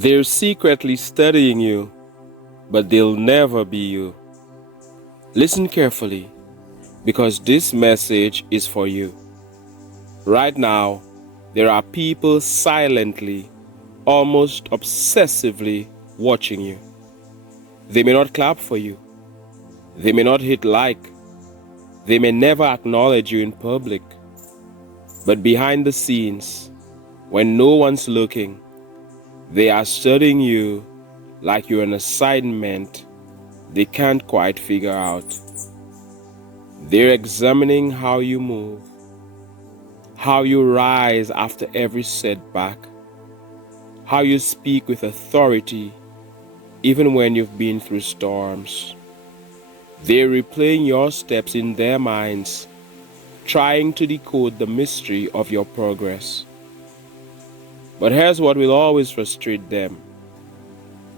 They're secretly studying you, but they'll never be you. Listen carefully, because this message is for you. Right now, there are people silently, almost obsessively watching you. They may not clap for you. They may not hit like. They may never acknowledge you in public. But behind the scenes, when no one's looking, they are studying you like you're an assignment they can't quite figure out. They're examining how you move, how you rise after every setback, how you speak with authority even when you've been through storms. They're replaying your steps in their minds, trying to decode the mystery of your progress. But here's what will always frustrate them.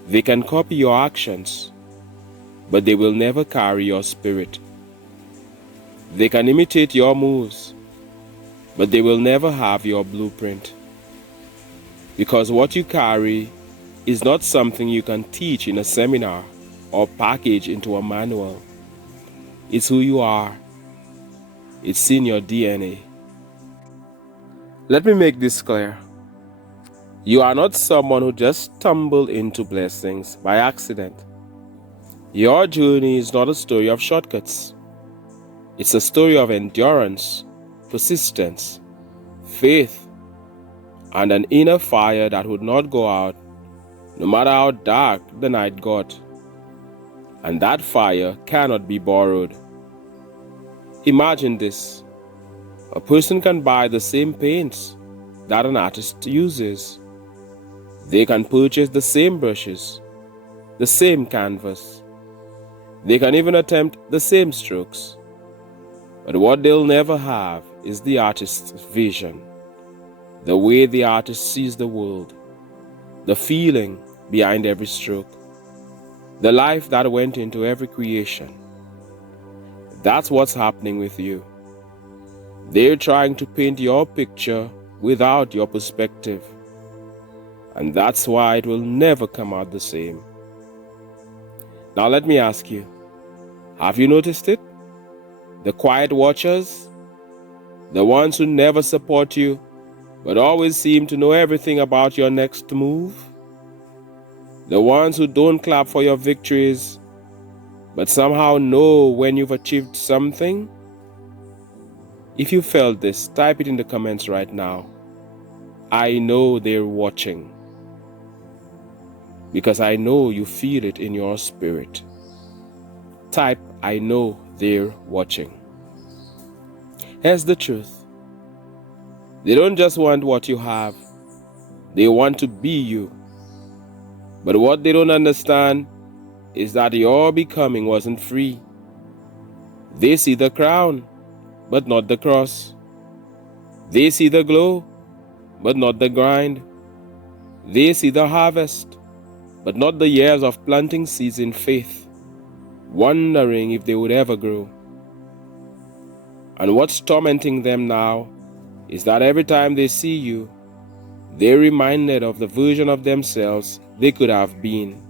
They can copy your actions, but they will never carry your spirit. They can imitate your moves, but they will never have your blueprint. Because what you carry is not something you can teach in a seminar or package into a manual. It's who you are. It's in your DNA. Let me make this clear. You are not someone who just stumbled into blessings by accident. Your journey is not a story of shortcuts. It's a story of endurance, persistence, faith, and an inner fire that would not go out no matter how dark the night got. And that fire cannot be borrowed. Imagine this. A person can buy the same paints that an artist uses. They can purchase the same brushes, the same canvas. They can even attempt the same strokes. But what they'll never have is the artist's vision, the way the artist sees the world, the feeling behind every stroke, the life that went into every creation. That's what's happening with you. They're trying to paint your picture without your perspective. And that's why it will never come out the same. Now let me ask you, have you noticed it? The quiet watchers, the ones who never support you, but always seem to know everything about your next move, the ones who don't clap for your victories, but somehow know when you've achieved something. If you felt this, type it in the comments right now. I know they're watching, because I know you feel it in your spirit. Type, I know they're watching. Here's the truth. They don't just want what you have. They want to be you. But what they don't understand is that your becoming wasn't free. They see the crown, but not the cross. They see the glow, but not the grind. They see the harvest, but not the years of planting seeds in faith, wondering if they would ever grow. And what's tormenting them now is that every time they see you, they're reminded of the version of themselves they could have been.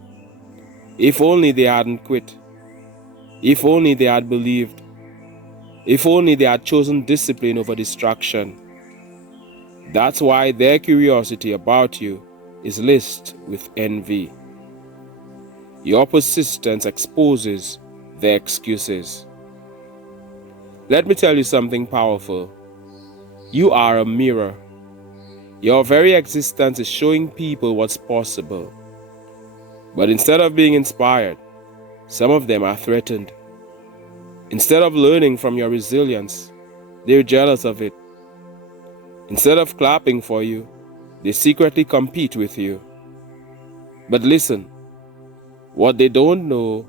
If only they hadn't quit. If only they had believed. If only they had chosen discipline over distraction. That's why their curiosity about you is laced with envy. Your persistence exposes their excuses. Let me tell you something powerful. You are a mirror. Your very existence is showing people what's possible. But instead of being inspired, some of them are threatened. Instead of learning from your resilience, they're jealous of it. Instead of clapping for you, they secretly compete with you. But listen, what they don't know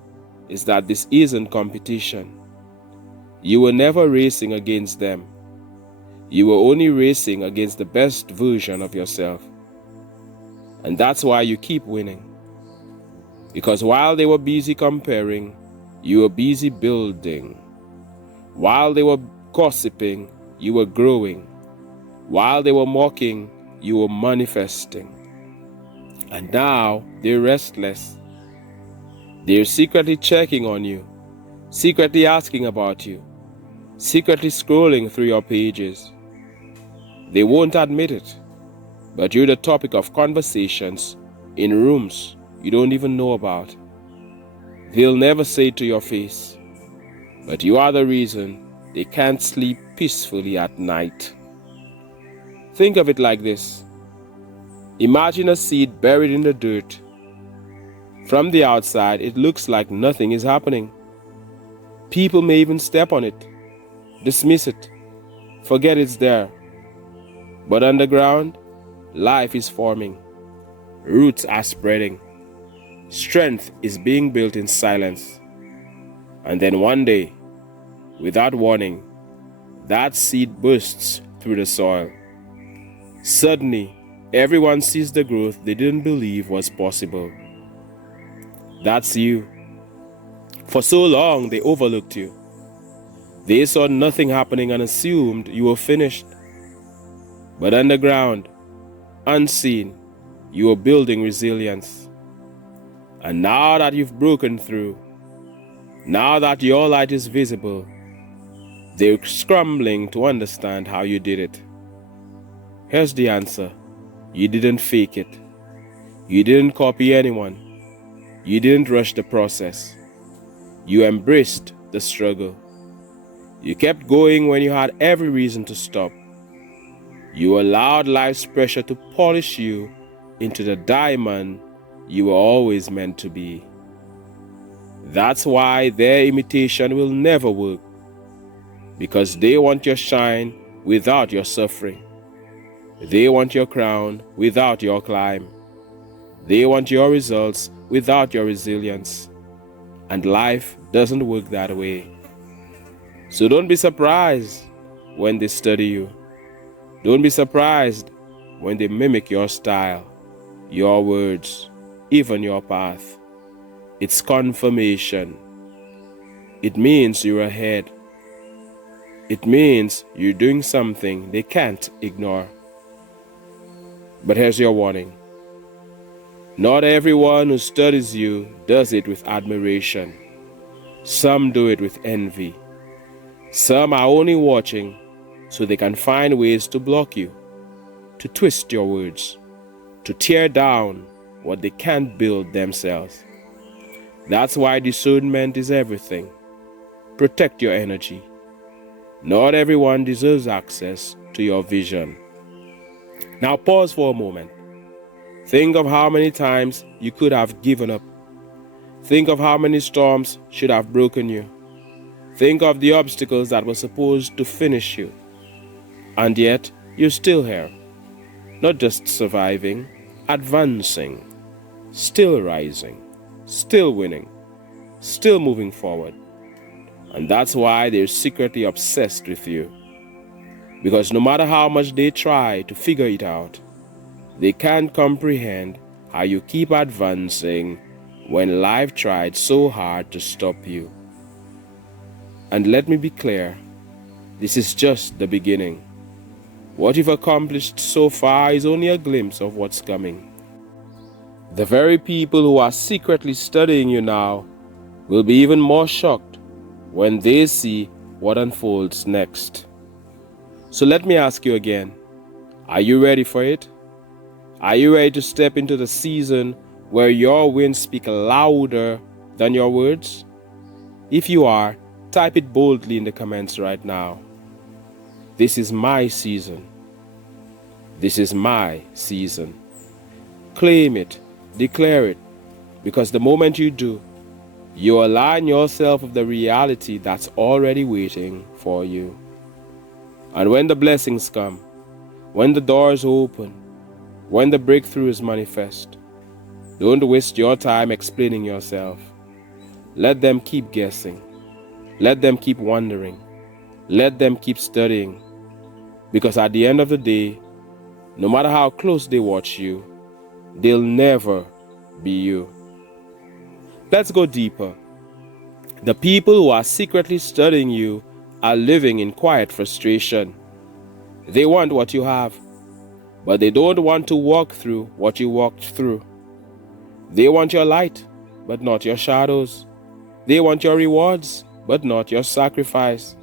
is that this isn't competition. You were never racing against them. You were only racing against the best version of yourself. And that's why you keep winning. Because while they were busy comparing, you were busy building. While they were gossiping, you were growing. While they were mocking, you were manifesting. And now they're restless. They're secretly checking on you, secretly asking about you, secretly scrolling through your pages. They won't admit it, but you're the topic of conversations in rooms you don't even know about. They'll never say it to your face, but you are the reason they can't sleep peacefully at night. Think of it like this. Imagine a seed buried in the dirt. From the outside, it looks like nothing is happening. People may even step on it, dismiss it, forget it's there. But underground, life is forming. Roots are spreading. Strength is being built in silence. And then one day, without warning, that seed bursts through the soil. Suddenly, everyone sees the growth they didn't believe was possible. That's you. For so long, they overlooked you. They saw nothing happening and assumed you were finished. But underground, unseen, you are building resilience. And now that you've broken through, now that your light is visible, they're scrambling to understand how you did it. Here's the answer. You didn't fake it. You didn't copy anyone. You didn't rush the process. You embraced the struggle. You kept going when you had every reason to stop. You allowed life's pressure to polish you into the diamond you were always meant to be. That's why their imitation will never work, because they want your shine without your suffering. They want your crown without your climb. They want your results without your resilience. And life doesn't work that way. So don't be surprised when they study you. Don't be surprised when they mimic your style, your words, even your path. It's confirmation. It means you're ahead. It means you're doing something they can't ignore. But here's your warning. Not everyone who studies you does it with admiration. Some do it with envy. Some are only watching so they can find ways to block you, to twist your words, to tear down what they can't build themselves. That's why discernment is everything. Protect your energy. Not everyone deserves access to your vision. Now pause for a moment. Think of how many times you could have given up. Think of how many storms should have broken you. Think of the obstacles that were supposed to finish you. And yet, you're still here. Not just surviving, advancing, still rising, still winning, still moving forward. And that's why they're secretly obsessed with you. Because no matter how much they try to figure it out, they can't comprehend how you keep advancing when life tried so hard to stop you. And let me be clear, this is just the beginning. What you've accomplished so far is only a glimpse of what's coming. The very people who are secretly studying you now will be even more shocked when they see what unfolds next. So let me ask you again, are you ready for it? Are you ready to step into the season where your wins speak louder than your words? If you are, type it boldly in the comments right now. This is my season. This is my season. Claim it, declare it, because the moment you do, you align yourself with the reality that's already waiting for you. And when the blessings come, when the doors open, when the breakthroughs manifest, don't waste your time explaining yourself. Let them keep guessing. Let them keep wondering. Let them keep studying. Because at the end of the day, no matter how close they watch you, they'll never be you. Let's go deeper. The people who are secretly studying you are living in quiet frustration. They want what you have, but they don't want to walk through what you walked through. They want your light, but not your shadows. They want your rewards, but not your sacrifice.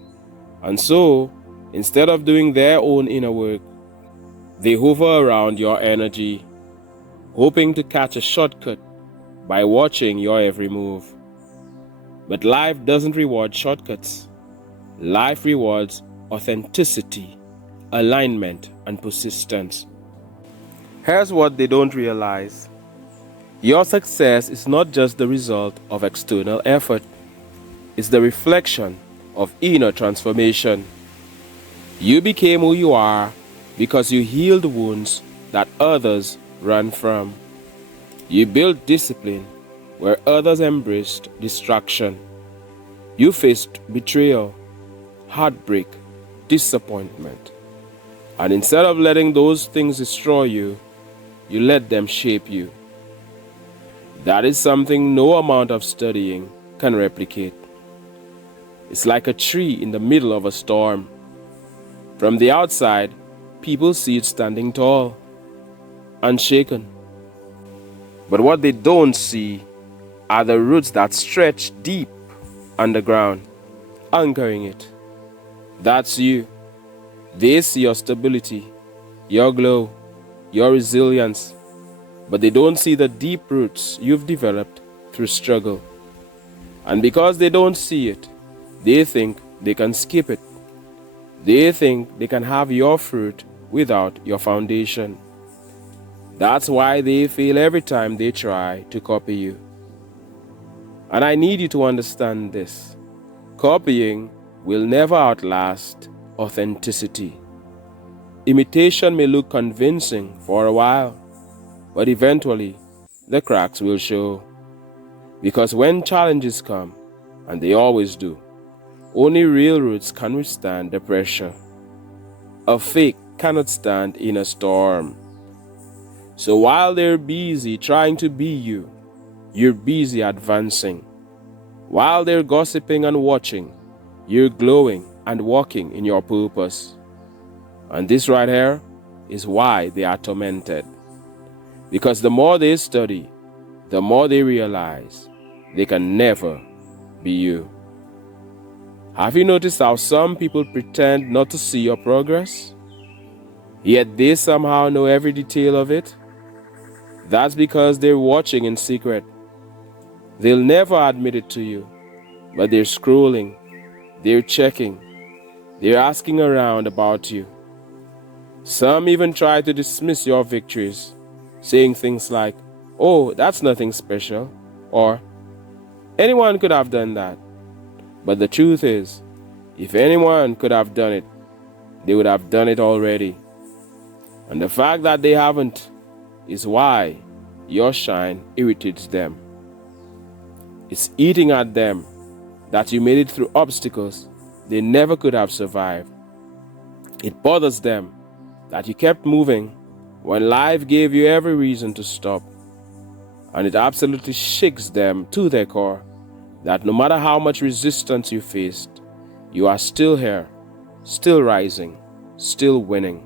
And so, instead of doing their own inner work, they hover around your energy, hoping to catch a shortcut by watching your every move. But life doesn't reward shortcuts. Life rewards authenticity, alignment, and persistence. Here's what they don't realize. Your success is not just the result of external effort. It's the reflection of inner transformation. You became who you are because you healed wounds that others ran from. You built discipline where others embraced distraction. You faced betrayal, heartbreak, disappointment. And instead of letting those things destroy you, you let them shape you. That is something no amount of studying can replicate. It's like a tree in the middle of a storm. From the outside, people see it standing tall, unshaken. But what they don't see are the roots that stretch deep underground, anchoring it. That's you. They see your stability, your glow, your resilience, but they don't see the deep roots you've developed through struggle. And because they don't see it, they think they can skip it. They think they can have your fruit without your foundation. That's why they fail every time they try to copy you. And I need you to understand this. Copying will never outlast authenticity. Imitation may look convincing for a while, but eventually the cracks will show. Because when challenges come, and they always do, only real roots can withstand the pressure. A fake cannot stand in a storm. So while they're busy trying to be you, you're busy advancing. While they're gossiping and watching, you're glowing and walking in your purpose. And this right here is why they are tormented. Because the more they study, the more they realize they can never be you. Have you noticed how some people pretend not to see your progress, yet they somehow know every detail of it? That's because they're watching in secret. They'll never admit it to you, but they're scrolling, they're checking, they're asking around about you. Some even try to dismiss your victories, saying things like, "Oh, that's nothing special," or "Anyone could have done that." But the truth is, if anyone could have done it, they would have done it already. And the fact that they haven't is why your shine irritates them. It's eating at them that you made it through obstacles they never could have survived. It bothers them that you kept moving when life gave you every reason to stop. And it absolutely shakes them to their core that no matter how much resistance you faced, you are still here, still rising, still winning.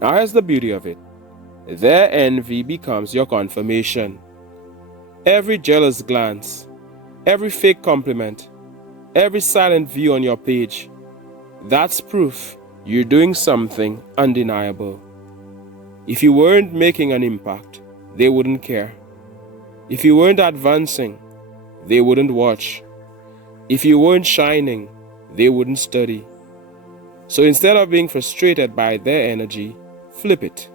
Now here's the beauty of it. Their envy becomes your confirmation. Every jealous glance, every fake compliment, every silent view on your page, that's proof you're doing something undeniable. If you weren't making an impact, they wouldn't care. If you weren't advancing, they wouldn't watch. If you weren't shining, they wouldn't study. So instead of being frustrated by their energy, flip it.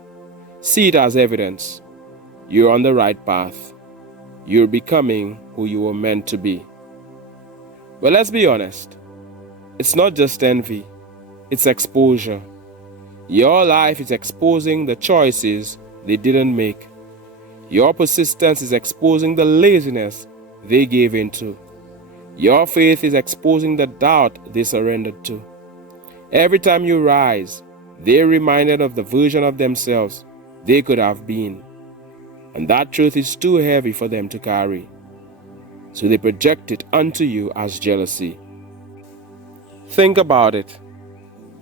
See it as evidence. You're on the right path. You're becoming who you were meant to be. But let's be honest. It's not just envy. It's exposure. Your life is exposing the choices they didn't make. Your persistence is exposing the laziness they gave into. Your faith is exposing the doubt they surrendered to. Every time you rise, they're reminded of the version of themselves they could have been. And that truth is too heavy for them to carry. So they project it onto you as jealousy. Think about it.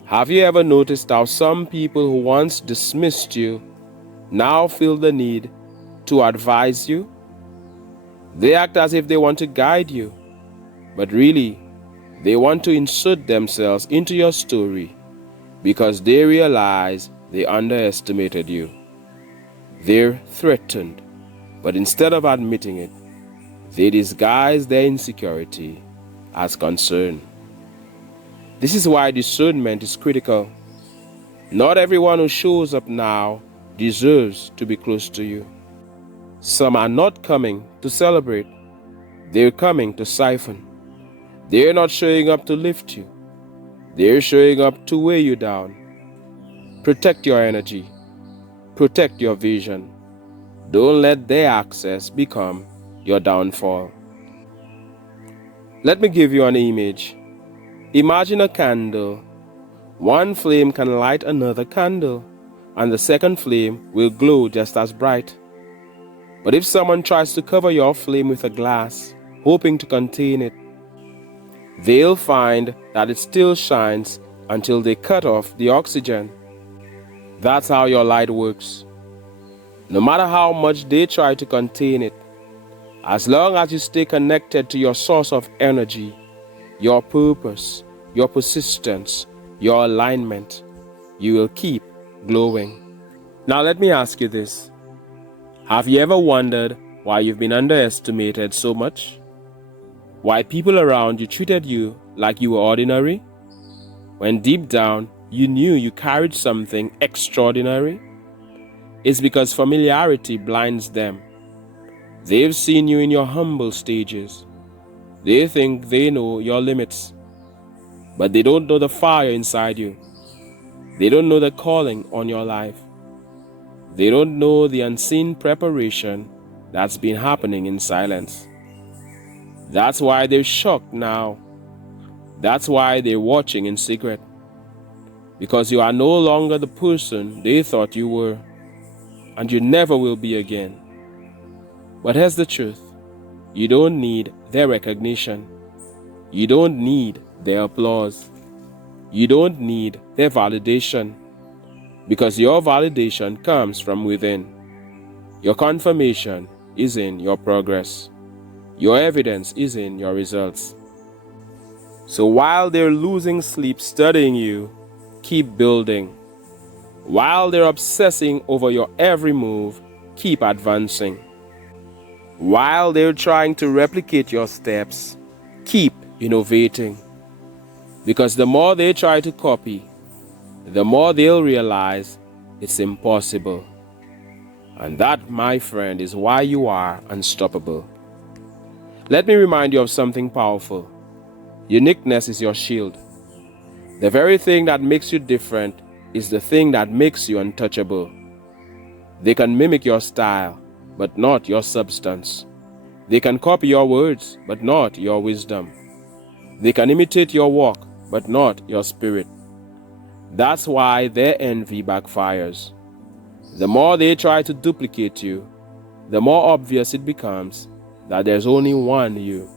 Have you ever noticed how some people who once dismissed you now feel the need to advise you. They act as if they want to guide you, but really, they want to insert themselves into your story because they realize they underestimated you. They're threatened, but instead of admitting it, they disguise their insecurity as concern. This is why discernment is critical. Not everyone who shows up now deserves to be close to you. Some are not coming to celebrate. They're coming to siphon. They're not showing up to lift you. They're showing up to weigh you down. Protect your energy. Protect your vision. Don't let their access become your downfall. Let me give you an image. Imagine a candle. One flame can light another candle, and the second flame will glow just as bright. But if someone tries to cover your flame with a glass, hoping to contain it, they'll find that it still shines until they cut off the oxygen. That's how your light works. No matter how much they try to contain it, as long as you stay connected to your source of energy, your purpose, your persistence, your alignment, you will keep glowing. Now let me ask you this. Have you ever wondered why you've been underestimated so much? Why people around you treated you like you were ordinary? When deep down you knew you carried something extraordinary? It's because familiarity blinds them. They've seen you in your humble stages. They think they know your limits, but they don't know the fire inside you. They don't know the calling on your life. They don't know the unseen preparation that's been happening in silence. That's why they're shocked now. That's why they're watching in secret. Because you are no longer the person they thought you were, and you never will be again. But here's the truth. You don't need their recognition. You don't need their applause. You don't need their validation. Because your validation comes from within. Your confirmation is in your progress. Your evidence is in your results. So while they're losing sleep studying you, keep building. While they're obsessing over your every move, keep advancing. While they're trying to replicate your steps, keep innovating. Because the more they try to copy, the more they'll realize it's impossible. And that, my friend, is why you are unstoppable. Let me remind you of something powerful. Uniqueness is your shield. The very thing that makes you different is the thing that makes you untouchable. They can mimic your style, but not your substance. They can copy your words, but not your wisdom. They can imitate your walk, but not your spirit. That's why their envy backfires. The more they try to duplicate you, the more obvious it becomes that there's only one you.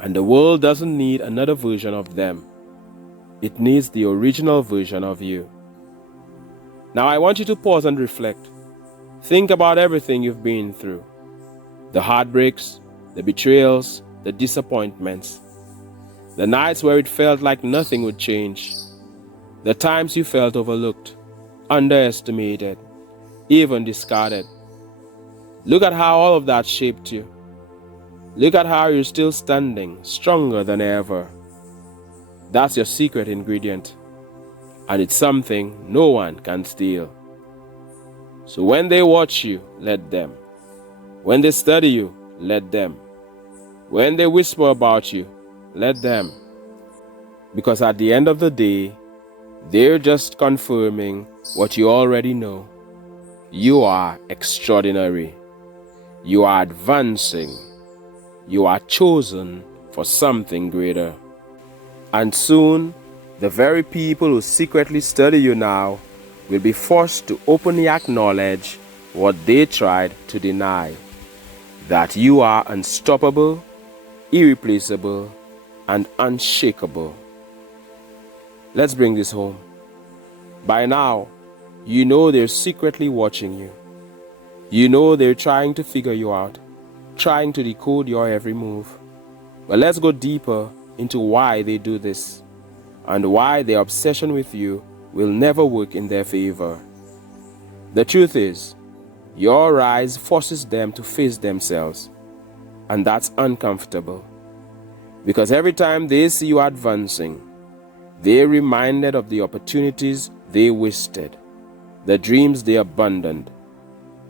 And the world doesn't need another version of them. It needs the original version of you. Now I want you to pause and reflect. Think about everything you've been through. The heartbreaks, the betrayals, the disappointments. The nights where it felt like nothing would change. The times you felt overlooked, underestimated, even discarded. Look at how all of that shaped you. Look at how you're still standing, stronger than ever. That's your secret ingredient, and it's something no one can steal. So when they watch you, let them. When they study you, let them. When they whisper about you, let them. Because at the end of the day, they're just confirming what you already know. You are extraordinary. You are advancing. You are chosen for something greater. And soon, the very people who secretly study you now will be forced to openly acknowledge what they tried to deny. That you are unstoppable, irreplaceable, and unshakable. Let's bring this home. By now, you know they're secretly watching you. You know they're trying to figure you out, trying to decode your every move. But let's go deeper into why they do this and why their obsession with you will never work in their favor. The truth is, your rise forces them to face themselves, and that's uncomfortable. Because every time they see you advancing, they're reminded of the opportunities they wasted, the dreams they abandoned,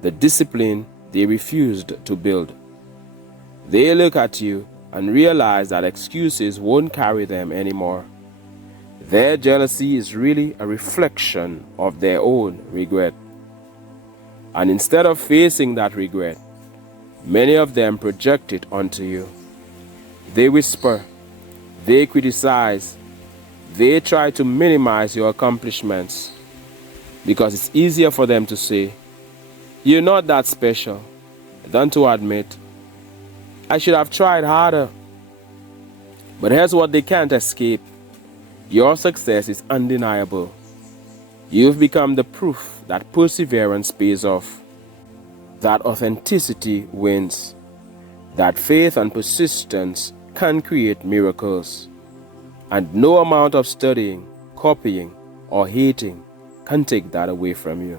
the discipline they refused to build. They look at you and realize that excuses won't carry them anymore. Their jealousy is really a reflection of their own regret. And instead of facing that regret, many of them project it onto you. They whisper, they criticize, they try to minimize your accomplishments because it's easier for them to say, "You're not that special," than to admit, "I should have tried harder." But here's what they can't escape. Your success is undeniable. You've become the proof that perseverance pays off, that authenticity wins, that faith and persistence can create miracles, and no amount of studying, copying, or hating can take that away from you.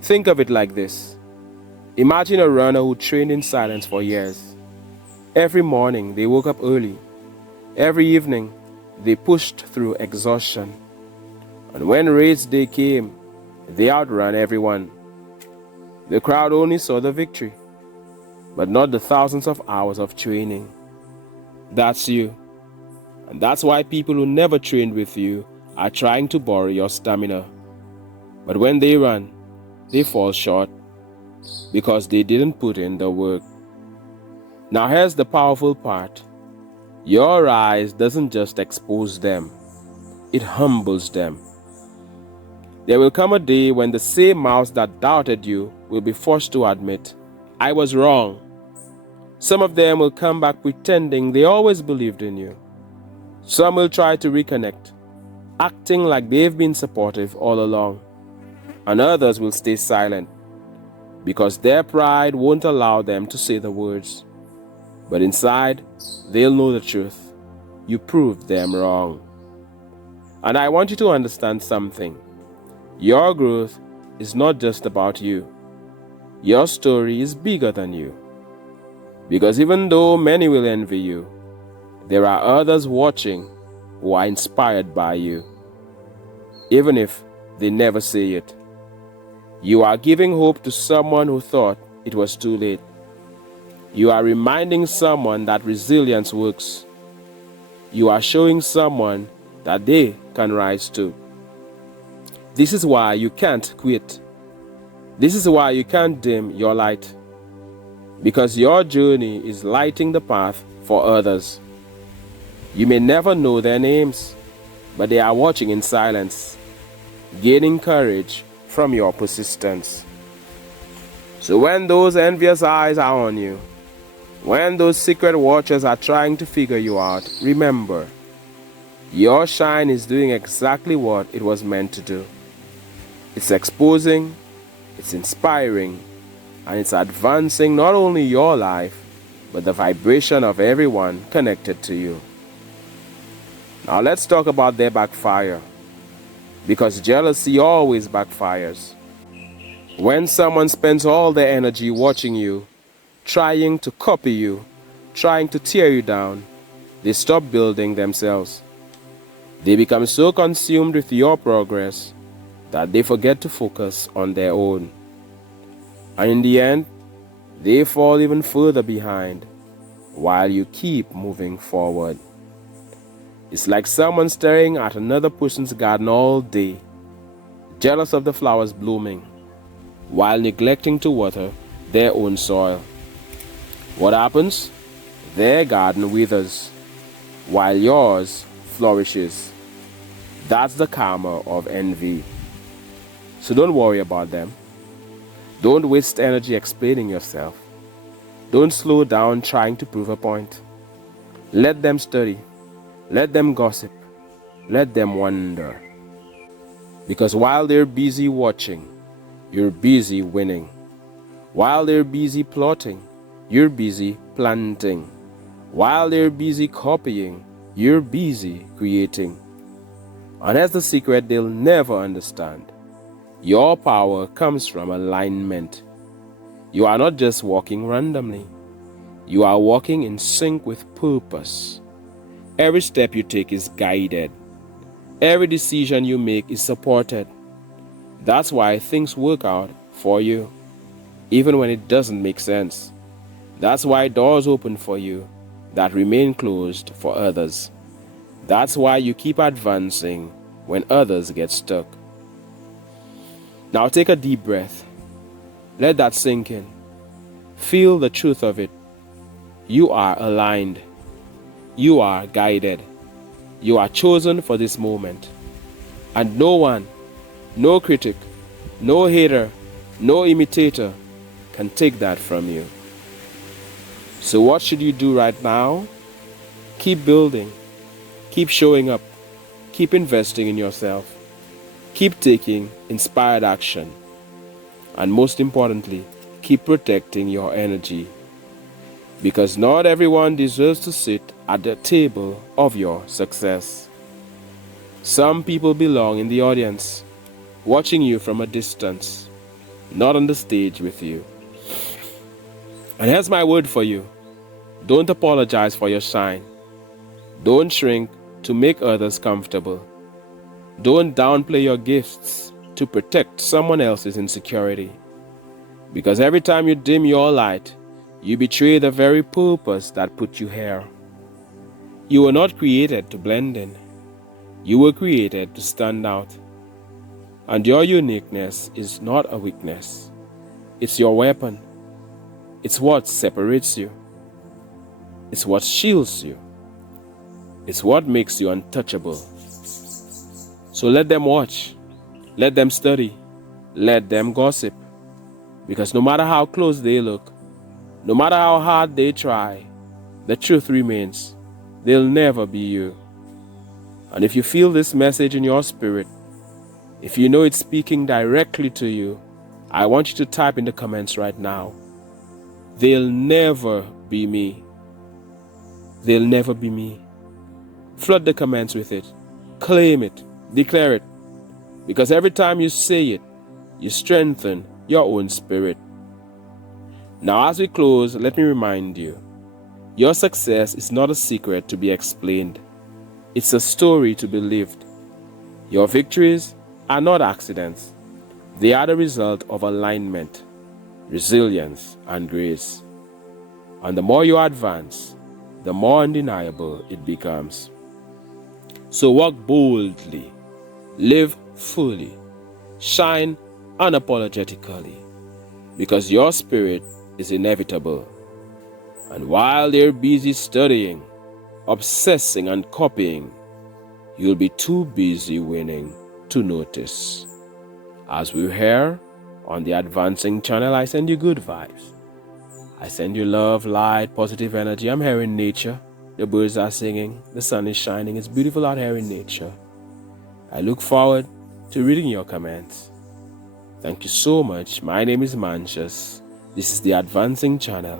Think of it like this. Imagine a runner who trained in silence for years. Every morning they woke up early. Every evening they pushed through exhaustion. And when race day came, they outran everyone. The crowd only saw the victory, but not the thousands of hours of training. That's you. And that's why people who never trained with you are trying to borrow your stamina. But when they run, they fall short because they didn't put in the work. Now here's the powerful part. Your rise doesn't just expose them, it humbles them. There will come a day when the same mouths that doubted you will be forced to admit, "I was wrong." Some of them will come back pretending they always believed in you. Some will try to reconnect, acting like they've been supportive all along. And others will stay silent because their pride won't allow them to say the words. But inside, they'll know the truth. You proved them wrong. And I want you to understand something. Your growth is not just about you. Your story is bigger than you. Because even though many will envy you, there are others watching who are inspired by you, even if they never say it. You are giving hope to someone who thought it was too late. You are reminding someone that resilience works. You are showing someone that they can rise too. This is why you can't quit. This is why you can't dim your light. Because your journey is lighting the path for others. You may never know their names, but they are watching in silence, gaining courage from your persistence. So when those envious eyes are on you, when those secret watchers are trying to figure you out, remember, your shine is doing exactly what it was meant to do. It's exposing, it's inspiring, and it's advancing not only your life, but the vibration of everyone connected to you. Now let's talk about their backfire, because jealousy always backfires. When someone spends all their energy watching you, trying to copy you, trying to tear you down, they stop building themselves. They become so consumed with your progress that they forget to focus on their own. And in the end, they fall even further behind while you keep moving forward. It's like someone staring at another person's garden all day, jealous of the flowers blooming, while neglecting to water their own soil. What happens? Their garden withers, while yours flourishes. That's the karma of envy. So don't worry about them. Don't waste energy explaining yourself. Don't slow down trying to prove a point. Let them study. Let them gossip. Let them wonder. Because while they're busy watching, you're busy winning. While they're busy plotting, you're busy planting. While they're busy copying, you're busy creating. And that's the secret they'll never understand. Your power comes from alignment. You are not just walking randomly. You are walking in sync with purpose. Every step you take is guided. Every decision you make is supported. That's why things work out for you, even when it doesn't make sense. That's why doors open for you that remain closed for others. That's why you keep advancing when others get stuck. Now take a deep breath. Let that sink in. Feel the truth of it. You are aligned. You are guided. You are chosen for this moment. And no one, no critic, no hater, no imitator can take that from you. So what should you do right now? Keep building. Keep showing up. Keep investing in yourself. Keep taking inspired action. And most importantly, keep protecting your energy. Because not everyone deserves to sit at the table of your success. Some people belong in the audience, watching you from a distance, not on the stage with you. And here's my word for you. Don't apologize for your shine. Don't shrink to make others comfortable. Don't downplay your gifts to protect someone else's insecurity. Because every time you dim your light, you betray the very purpose that put you here. You were not created to blend in. You were created to stand out. And your uniqueness is not a weakness. It's your weapon. It's what separates you. It's what shields you. It's what makes you untouchable. So let them watch. Let them study. Let them gossip. Because no matter how close they look, no matter how hard they try, the truth remains. They'll never be you. And if you feel this message in your spirit, if you know it's speaking directly to you, I want you to type in the comments right now. They'll never be me. They'll never be me. Flood the comments with it. Claim it. Declare it. Because every time you say it, you strengthen your own spirit. Now, as we close, let me remind you, your success is not a secret to be explained. It's a story to be lived. Your victories are not accidents. They are the result of alignment, resilience, and grace. And the more you advance, the more undeniable it becomes. So walk boldly, live fully, shine unapologetically, because your spirit is inevitable. And while they're busy studying, obsessing, and copying, you'll be too busy winning to notice. As we're here on the Advancing channel, I send you good vibes. I send you love, light, positive energy. I'm here in nature. The birds are singing. The sun is shining. It's beautiful out here in nature. I look forward to reading your comments. Thank you so much. My name is Mantius. This is the Advancing channel.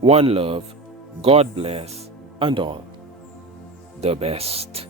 One love, God bless, and all the best.